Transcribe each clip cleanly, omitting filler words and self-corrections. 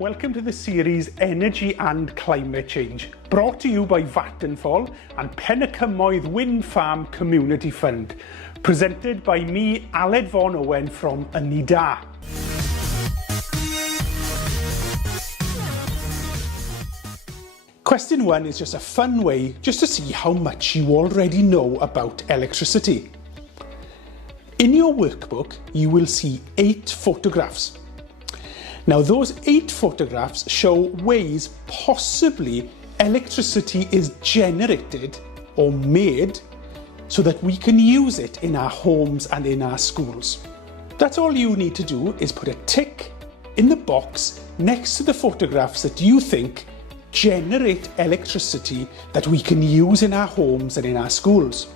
Welcome to the series Energy and Climate Change, brought to you by Vattenfall and Pennycymoedd Wind Farm Community Fund, presented by me, Aled Von Owen from Ynni. Question 1 is just a fun way just to see how much you already know about electricity. In your workbook, you will see 8 photographs. Now, those 8 photographs show ways possibly electricity is generated or made so that we can use it in our homes and in our schools. That's all you need to do is put a tick in the box next to the photographs that you think generate electricity that we can use in our homes and in our schools.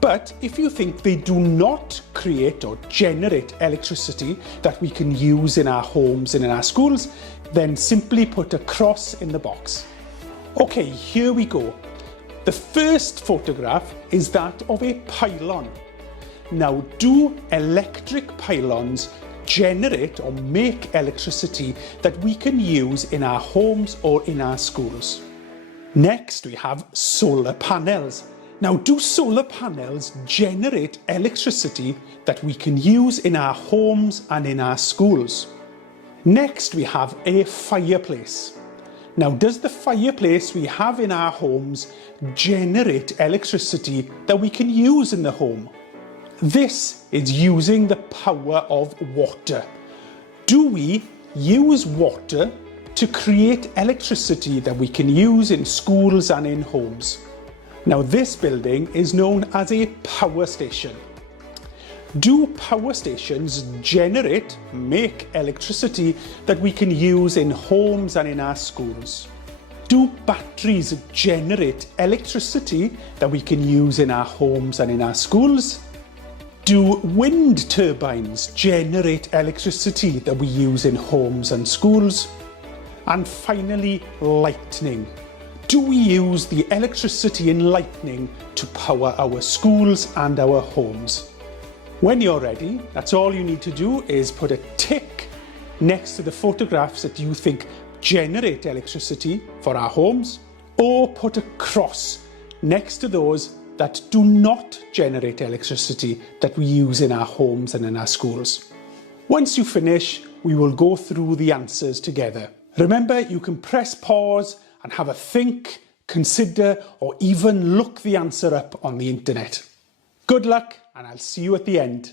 But if you think they do not create or generate electricity that we can use in our homes and in our schools, then simply put a cross in the box. Okay, here we go. The first photograph is that of a pylon. Now, do electric pylons generate or make electricity that we can use in our homes or in our schools? Next, we have solar panels. Now, do solar panels generate electricity that we can use in our homes and in our schools? Next, we have a fireplace. Now, does the fireplace we have in our homes generate electricity that we can use in the home? This is using the power of water. Do we use water to create electricity that we can use in schools and in homes? Now, this building is known as a power station. Do power stations make electricity that we can use in homes and in our schools? Do batteries generate electricity that we can use in our homes and in our schools? Do wind turbines generate electricity that we use in homes and schools? And finally, lightning. Do we use the electricity in lightning to power our schools and our homes? When you're ready, that's all you need to do is put a tick next to the photographs that you think generate electricity for our homes, or put a cross next to those that do not generate electricity that we use in our homes and in our schools. Once you finish, we will go through the answers together. Remember, you can press pause and have a think, consider, or even look the answer up on the internet. Good luck, and I'll see you at the end.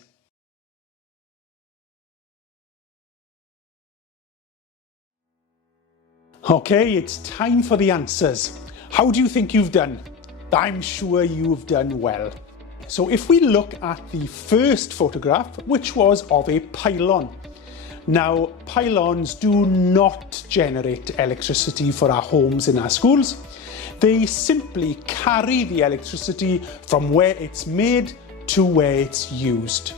Okay, it's time for the answers. How do you think you've done? I'm sure you've done well. So if we look at the first photograph, which was of a pylon. Now, pylons do not generate electricity for our homes and our schools. They simply carry the electricity from where it's made to where it's used.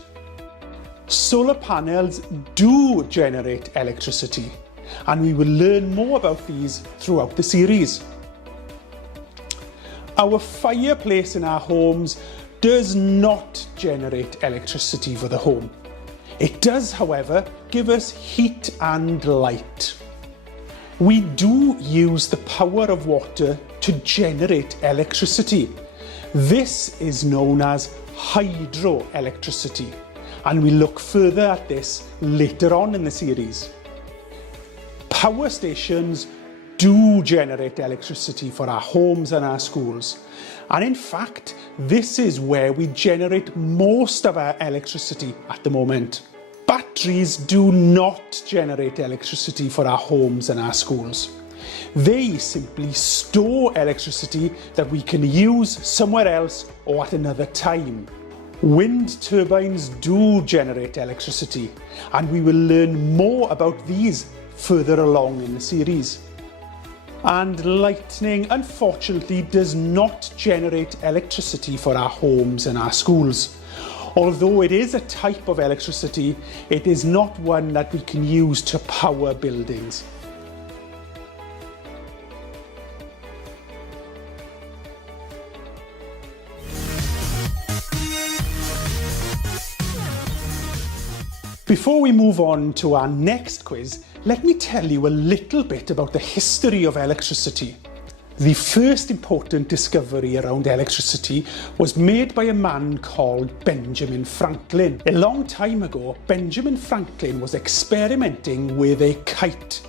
Solar panels do generate electricity, and we will learn more about these throughout the series. Our fireplace in our homes does not generate electricity for the home. It does, however, give us heat and light. We do use the power of water to generate electricity. This is known as hydroelectricity, and we look further at this later on in the series. Power stations do generate electricity for our homes and our schools. And in fact, this is where we generate most of our electricity at the moment. Batteries do not generate electricity for our homes and our schools. They simply store electricity that we can use somewhere else or at another time. Wind turbines do generate electricity, and we will learn more about these further along in the series. And lightning, unfortunately, does not generate electricity for our homes and our schools. Although it is a type of electricity, it is not one that we can use to power buildings. Before we move on to our next quiz, let me tell you a little bit about the history of electricity. The first important discovery around electricity was made by a man called Benjamin Franklin. A long time ago, Benjamin Franklin was experimenting with a kite.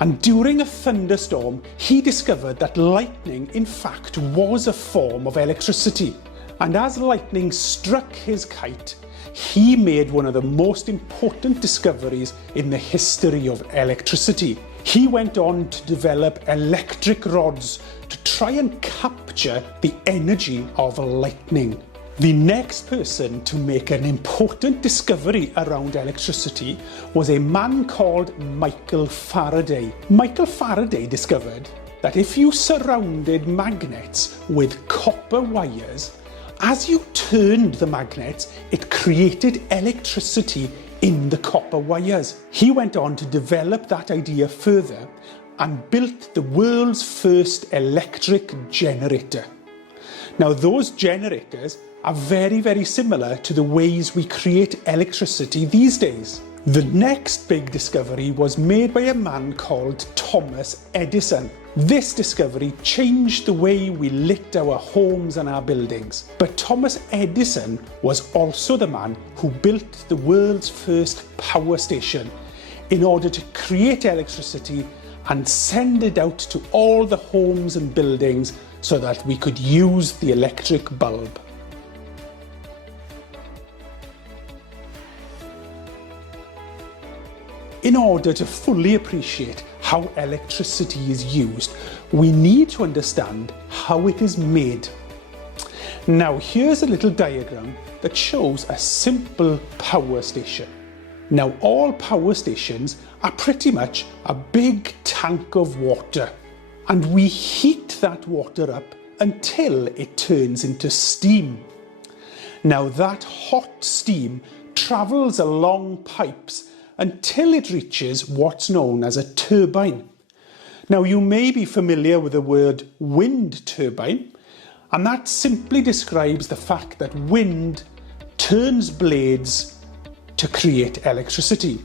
And during a thunderstorm, he discovered that lightning, in fact, was a form of electricity. And as lightning struck his kite, he made one of the most important discoveries in the history of electricity. He went on to develop electric rods to try and capture the energy of lightning. The next person to make an important discovery around electricity was a man called Michael Faraday. Michael Faraday discovered that if you surrounded magnets with copper wires, as you turned the magnets, it created electricity in the copper wires. He went on to develop that idea further and built the world's first electric generator. Now, those generators are very similar to the ways we create electricity these days. The next big discovery was made by a man called Thomas Edison. This discovery changed the way we lit our homes and our buildings. But Thomas Edison was also the man who built the world's first power station in order to create electricity and send it out to all the homes and buildings so that we could use the electric bulb. In order to fully appreciate how electricity is used, we need to understand how it is made. Now, here's a little diagram that shows a simple power station. Now, all power stations are pretty much a big tank of water, and we heat that water up until it turns into steam. Now, that hot steam travels along pipes until it reaches what's known as a turbine. Now, you may be familiar with the word wind turbine, and that simply describes the fact that wind turns blades to create electricity.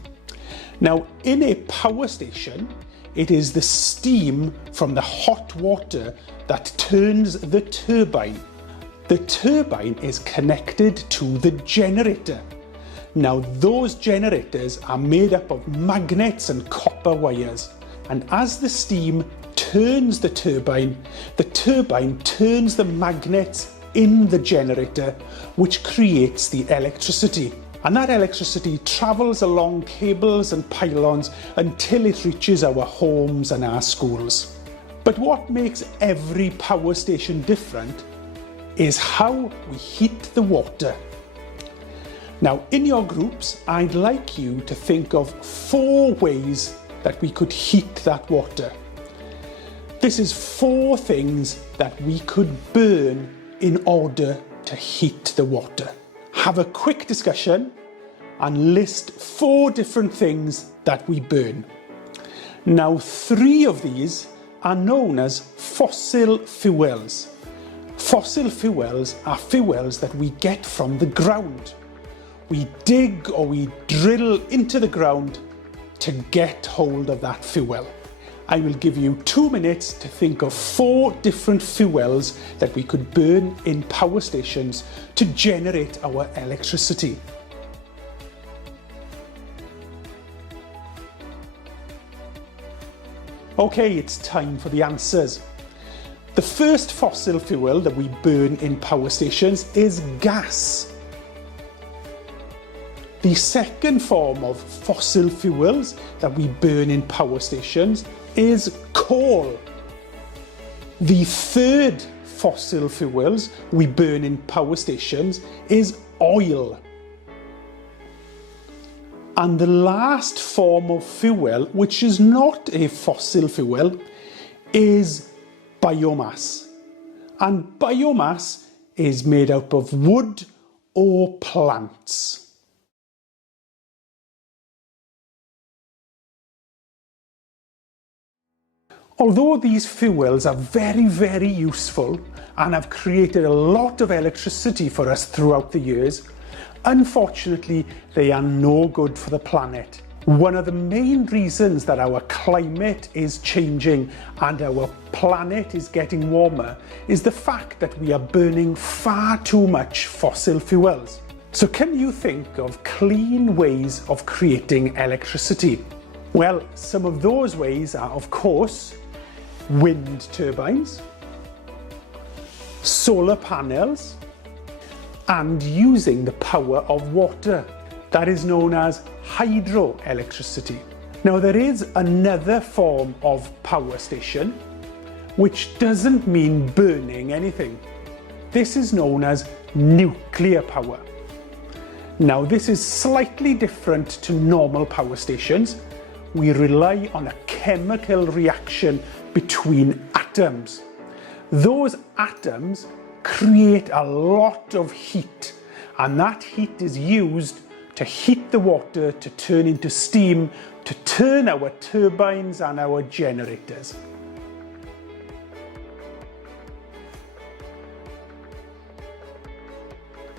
Now, in a power station, it is the steam from the hot water that turns the turbine. The turbine is connected to the generator. Now, those generators are made up of magnets and copper wires, and as the steam turns the turbine turns the magnets in the generator, which creates the electricity. And that electricity travels along cables and pylons until it reaches our homes and our schools. But what makes every power station different is how we heat the water. Now, in your groups, I'd like you to think of 4 ways that we could heat that water. This is 4 things that we could burn in order to heat the water. Have a quick discussion and list 4 different things that we burn. Now, 3 of these are known as fossil fuels. Fossil fuels are fuels that we get from the ground. We dig or we drill into the ground to get hold of that fuel. I will give you 2 minutes to think of 4 different fuels that we could burn in power stations to generate our electricity. Okay, it's time for the answers. The first fossil fuel that we burn in power stations is gas. The second form of fossil fuels that we burn in power stations is coal. The third fossil fuels we burn in power stations is oil. And the last form of fuel, which is not a fossil fuel, is biomass. And biomass is made up of wood or plants. Although these fuels are very useful and have created a lot of electricity for us throughout the years, unfortunately they are no good for the planet. One of the main reasons that our climate is changing and our planet is getting warmer is the fact that we are burning far too much fossil fuels. So can you think of clean ways of creating electricity? Well, some of those ways are, of course, wind turbines, solar panels, and using the power of water. That is known as hydroelectricity. Now there is another form of power station which doesn't mean burning anything. This is known as nuclear power. Now this is slightly different to normal power stations. We rely on a chemical reaction between atoms. Those atoms create a lot of heat, and that heat is used to heat the water to turn into steam, to turn our turbines and our generators.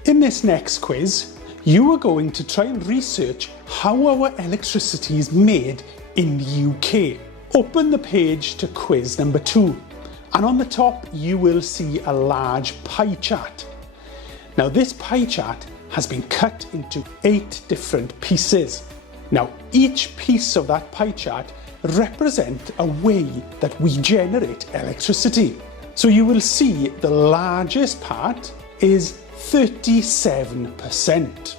In this next quiz, you are going to try and research how our electricity is made in the UK. Open the page to quiz number 2, and on the top you will see a large pie chart. Now this pie chart has been cut into 8 different pieces. Now each piece of that pie chart represents a way that we generate electricity. So you will see the largest part is 37%,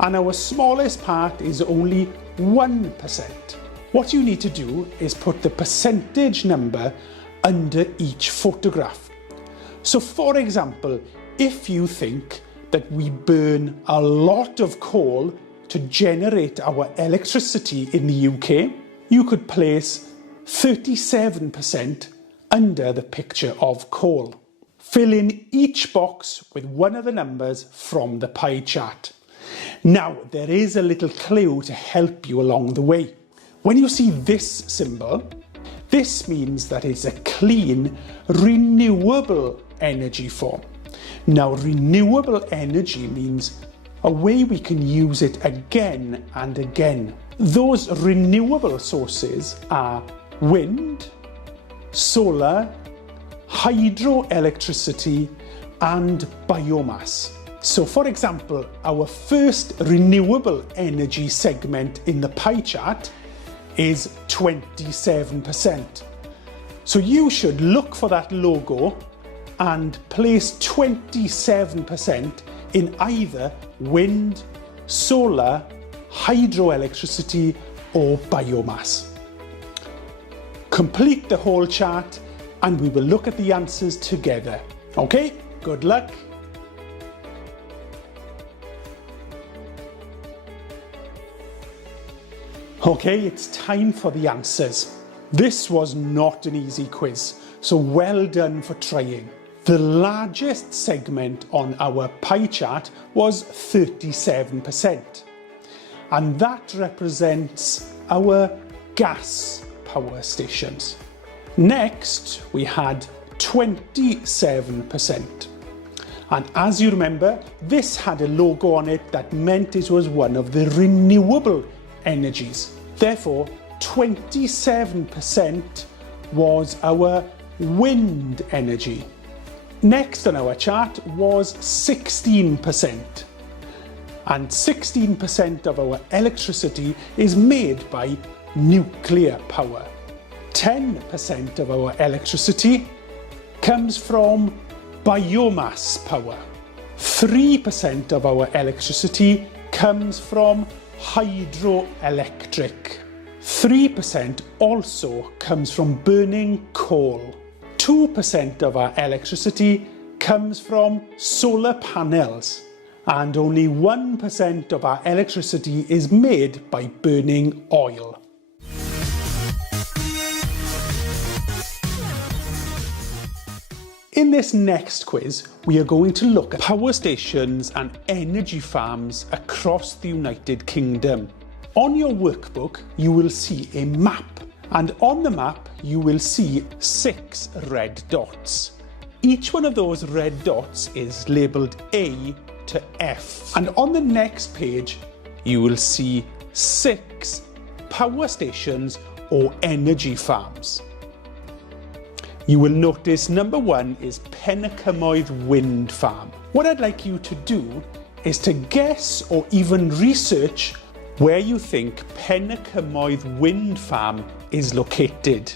and our smallest part is only 1%. What you need to do is put the percentage number under each photograph. So for example, if you think that we burn a lot of coal to generate our electricity in the UK, you could place 37% under the picture of coal. Fill in each box with one of the numbers from the pie chart. Now, there is a little clue to help you along the way. When you see this symbol, this means that it's a clean, renewable energy form. Now, renewable energy means a way we can use it again and again. Those renewable sources are wind, solar, hydroelectricity, and biomass. So for example, our first renewable energy segment in the pie chart is 27%. So you should look for that logo and place 27% in either wind, solar, hydroelectricity or biomass. Complete the whole chart and we will look at the answers together. Okay, good luck. Okay, it's time for the answers. This was not an easy quiz, so well done for trying. The largest segment on our pie chart was 37%, and that represents our gas power stations. Next, we had 27%. And as you remember, this had a logo on it that meant it was one of the renewable energies. Therefore, 27% was our wind energy. Next on our chart was 16%. And 16% of our electricity is made by nuclear power. 10% of our electricity comes from biomass power. 3% of our electricity comes from hydroelectric. 3% also comes from burning coal. 2% of our electricity comes from solar panels. And only 1% of our electricity is made by burning oil. In this next quiz, we are going to look at power stations and energy farms across the United Kingdom. On your workbook, you will see a map, and on the map, you will see 6 red dots. Each one of those red dots is labelled A to F. And on the next page, you will see 6 power stations or energy farms. You will notice number 1 is Pennycymoedd Wind Farm. What I'd like you to do is to guess or even research where you think Pennycymoedd Wind Farm is located.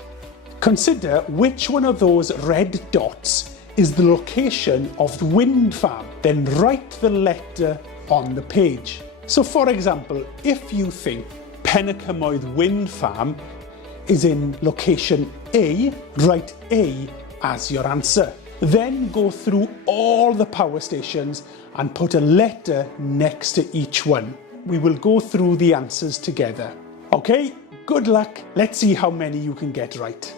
Consider which one of those red dots is the location of the wind farm. Then write the letter on the page. So for example, if you think Pennycymoedd Wind Farm is in location A, write A as your answer. Then go through all the power stations and put a letter next to each one. We will go through the answers together. Okay, good luck. Let's see how many you can get right.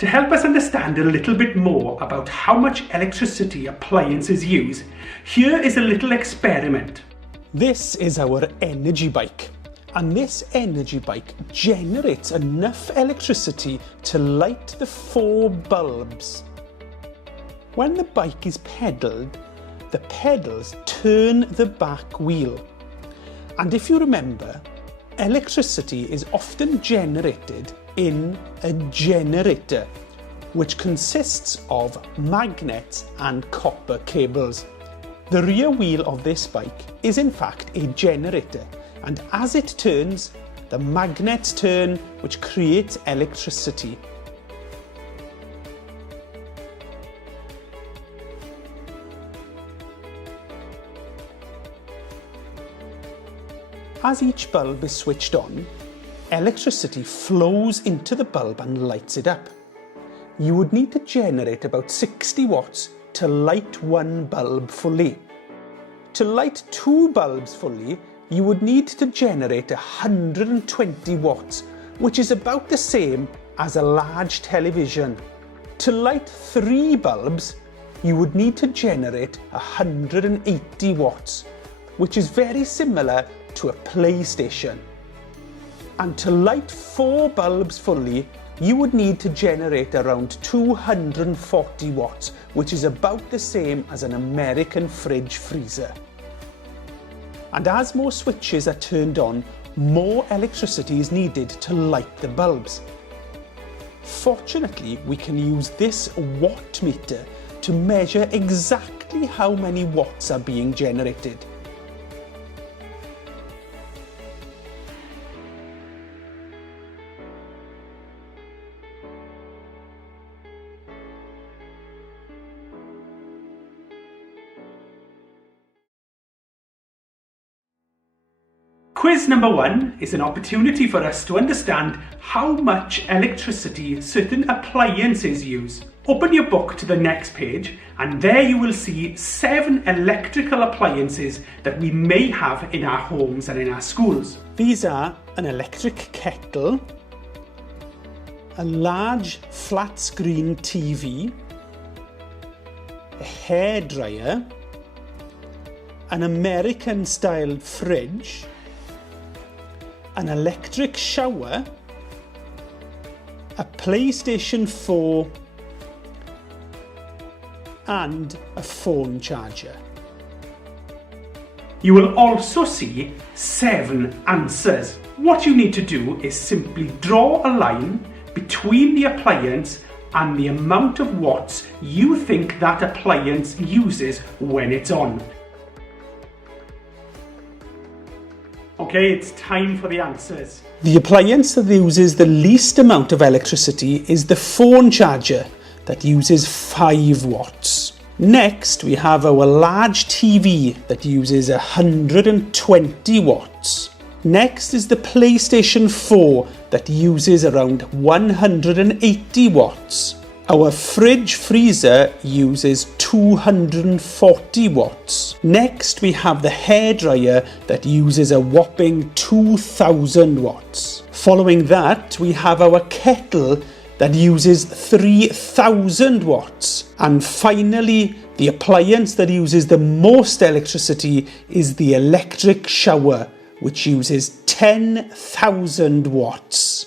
To help us understand a little bit more about how much electricity appliances use, here is a little experiment. This is our energy bike, and this energy bike generates enough electricity to light the 4 bulbs. When the bike is pedalled, the pedals turn the back wheel. And if you remember, electricity is often generated in a generator, which consists of magnets and copper cables. The rear wheel of this bike is in fact a generator, and as it turns, the magnets turn, which creates electricity. As each bulb is switched on, electricity flows into the bulb and lights it up. You would need to generate about 60 watts to light one bulb fully. To light 2 bulbs fully, you would need to generate 120 watts, which is about the same as a large television. To light 3 bulbs, you would need to generate 180 watts, which is very similar to a PlayStation. And to light 4 bulbs fully, you would need to generate around 240 watts, which is about the same as an American fridge freezer. And as more switches are turned on, more electricity is needed to light the bulbs. Fortunately, we can use this watt meter to measure exactly how many watts are being generated. Quiz number 1 is an opportunity for us to understand how much electricity certain appliances use. Open your book to the next page, and there you will see 7 electrical appliances that we may have in our homes and in our schools. These are an electric kettle, a large flat screen TV, a hairdryer, an American style fridge, an electric shower, a PlayStation 4 and a phone charger. You will also see 7 answers. What you need to do is simply draw a line between the appliance and the amount of watts you think that appliance uses when it's on. Okay, it's time for the answers. The appliance that uses the least amount of electricity is the phone charger, that uses 5 watts. Next, we have our large TV that uses 120 watts. Next is the PlayStation 4 that uses around 180 watts. Our fridge freezer uses 240 watts. Next, we have the hairdryer that uses a whopping 2000 watts. Following that, we have our kettle that uses 3000 watts. And finally, the appliance that uses the most electricity is the electric shower, which uses 10,000 watts.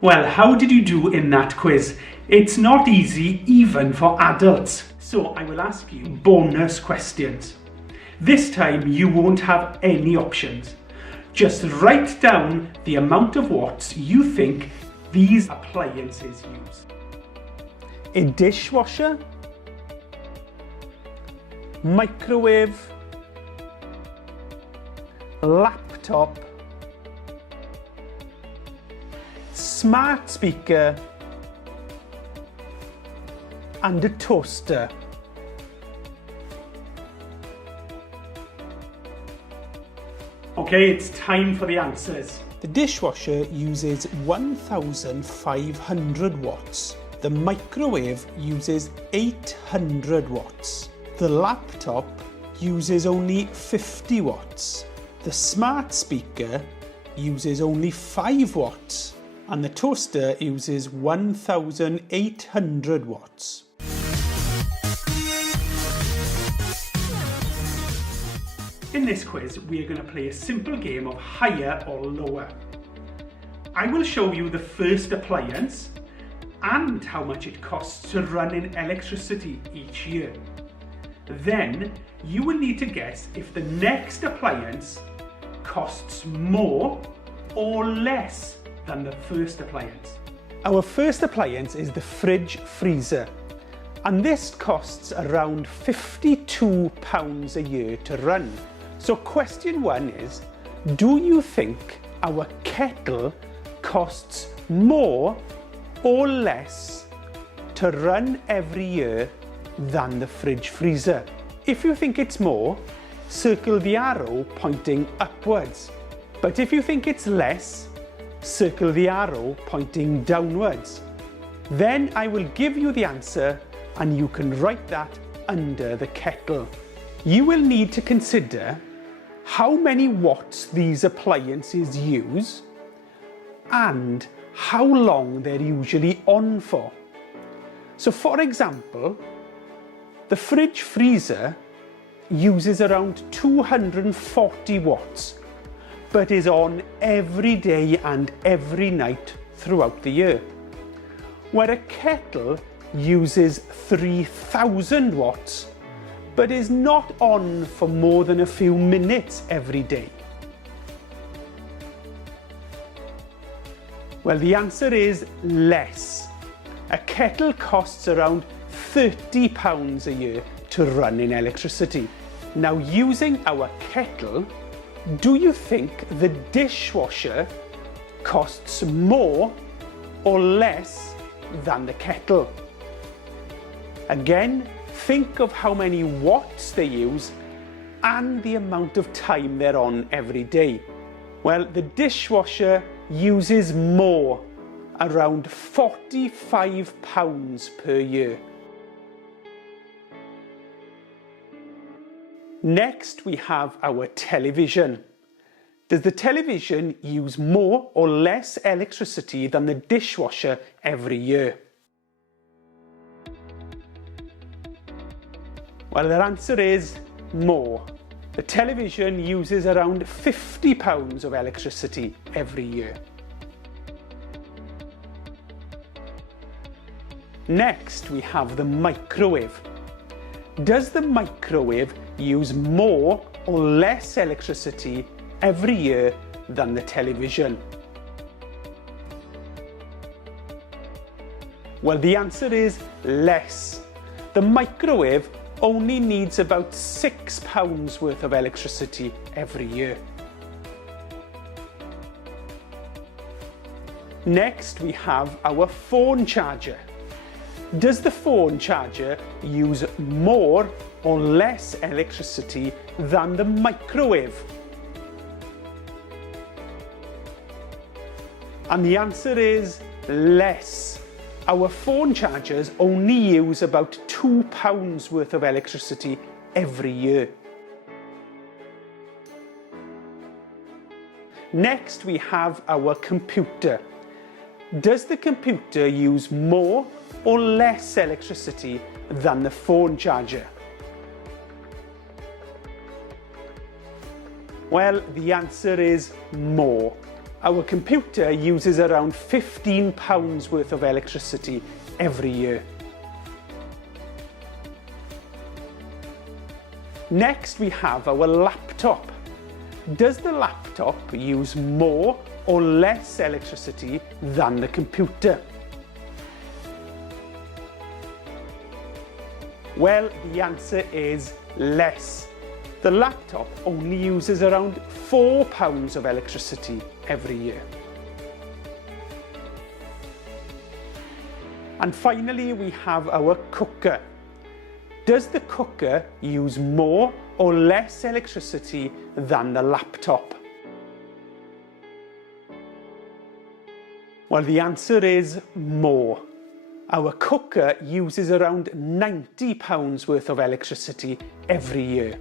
Well, how did you do in that quiz? It's not easy even for adults. So I will ask you bonus questions. This time you won't have any options. Just write down the amount of watts you think these appliances use. A dishwasher, microwave, laptop, smart speaker, and a toaster. Okay, it's time for the answers. The dishwasher uses 1,500 watts. The microwave uses 800 watts. The laptop uses only 50 watts. The smart speaker uses only 5 watts. And the toaster uses 1,800 watts. In this quiz, we are going to play a simple game of higher or lower. I will show you the first appliance and how much it costs to run in electricity each year. Then you will need to guess if the next appliance costs more or less than the first appliance. Our first appliance is the fridge freezer, and this costs around £52 a year to run. So question 1 is, do you think our kettle costs more or less to run every year than the fridge freezer? If you think it's more, circle the arrow pointing upwards. But if you think it's less, circle the arrow pointing downwards. Then I will give you the answer and you can write that under the kettle. You will need to consider how many watts these appliances use and how long they're usually on for. So for example, the fridge freezer uses around 240 watts, but is on every day and every night throughout the year. Where a kettle uses 3,000 watts, but is not on for more than a few minutes every day. Well, the answer is less. A kettle costs around £30 a year to run in electricity. Now, using our kettle, do you think the dishwasher costs more or less than the kettle? Again, think of how many watts they use and the amount of time they're on every day. Well, the dishwasher uses more, around £45 per year. Next, we have our television. Does the television use more or less electricity than the dishwasher every year? Well, their answer is more. The television uses around £50 of electricity every year. Next, we have the microwave. Does the microwave use more or less electricity every year than the television? Well, the answer is less. The microwave only needs about £6 worth of electricity every year. Next, we have our phone charger. Does the phone charger use more or less electricity than the microwave? And the answer is less. Our phone chargers only use about £2 worth of electricity every year. Next, we have our computer. Does the computer use more or less electricity than the phone charger? Well, the answer is more. Our computer uses around £15 worth of electricity every year. Next we have our laptop. Does the laptop use more or less electricity than the computer? Well, the answer is less. The laptop only uses around £4 of electricity every year. And finally, we have our cooker. Does the cooker use more or less electricity than the laptop? Well, the answer is more. Our cooker uses around £90 worth of electricity every year.